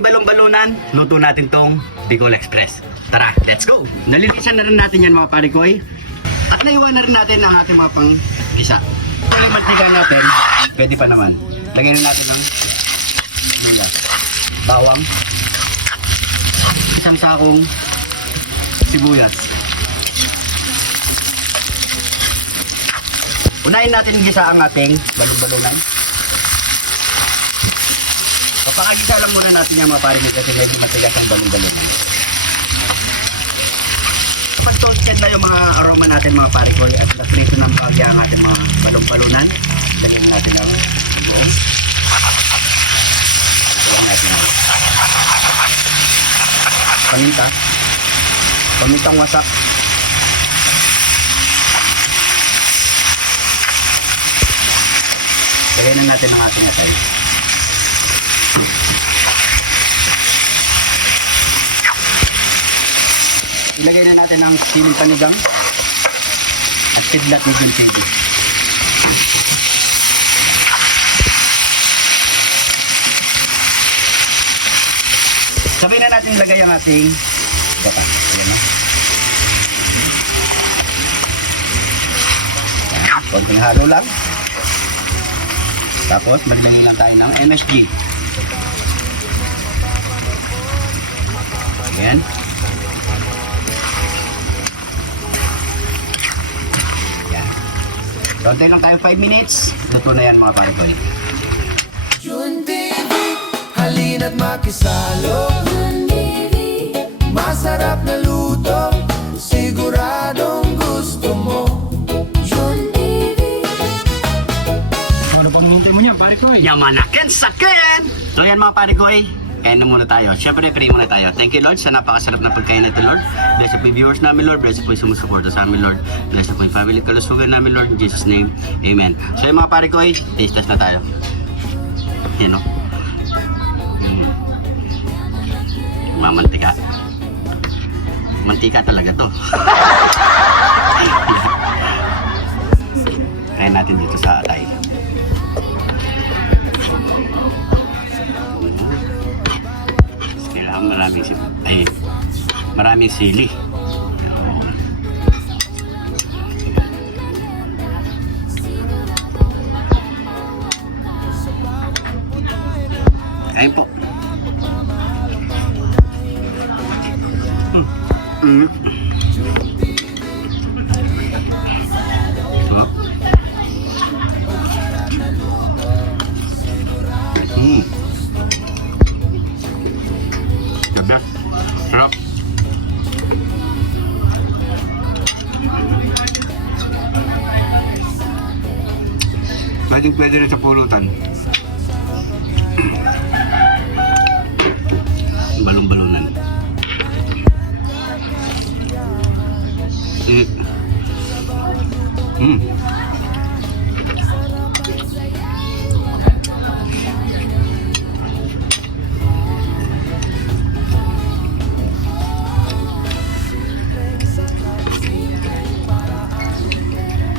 balon-balunan, luto natin tong Bicol Express. Tara, let's go! Nalilisan na rin natin yan mga parikoy. At naiwan na rin natin ang ating mga pang-gisa. Kung yung mantika natin, pwede pa naman. Lagyan na natin ng luya, bawang, isang sakong sibuyas. Unahin natin gisa ang ating balon-balunan. Papakagisa lang muna natin yung mga parikoy kasi medyo matigas ang balon-balunan. Kapag toasted na yung mga aroma natin mga parikoy at naprito ng bagya ang ating mga balon-balunan, dalhin natin ang buong. Dalhin natin ang paminta. Pamintang wasak. Dalhin na natin ang ating atay. Ilagay na natin ang siling panigang at kidlat ni John Teddy. Sabay na natin ilagay ang ating gata. Ayan na. Ayan, konting halo lang. Tapos malinangin lang tayo ng MSG. Ayan. Dontay lang tayo 5 minutes. Luto na yan mga parikoy. Jun TV, halina't makisalo. Jun TV, masarap na luto, siguradong gusto mo. Jun TV. Ano pang hintay mo niya, parikoy? Yamanakin sakin! So yan mga parikoy, kain na muna tayo. Siyempre, pray muna tayo. Thank you Lord sa napakasarap na pagkain natin Lord. Bless po yung viewers namin Lord. Bless po yung sumusuporta sa amin Lord. Bless po yung family kalusugan namin Lord. In Jesus name, Amen. So yung mga parikoy, taste test na tayo. Yan o. Mamantika. Mantika talaga to. Kain natin dito sa atay. Maraming sili. Ayun po. Ganda. Sarap. Pwede rin sa pulutan. Balong-balunan.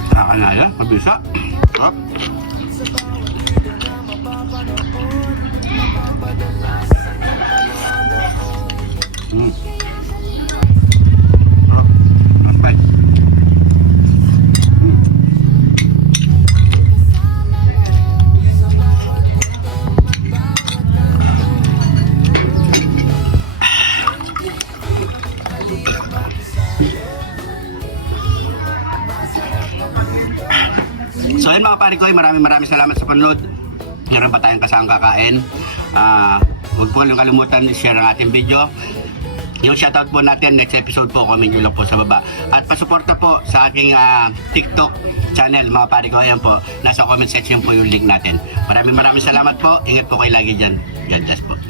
Nakakalala, mabisa. Sarap. Ampay. So ayun mga parikoy, maraming salamat sa panonood. Meron pa tayong kasamang kakain. Huwag po yung kalimutan i-share ang ating video. Yung shoutout po natin, next episode po, comment nyo lang po sa baba. At pasuporta po sa aking TikTok channel mga parikoy. Ayan po, nasa comment section po yung link natin. Maraming salamat po. Ingat po kayo lagi dyan. God bless po.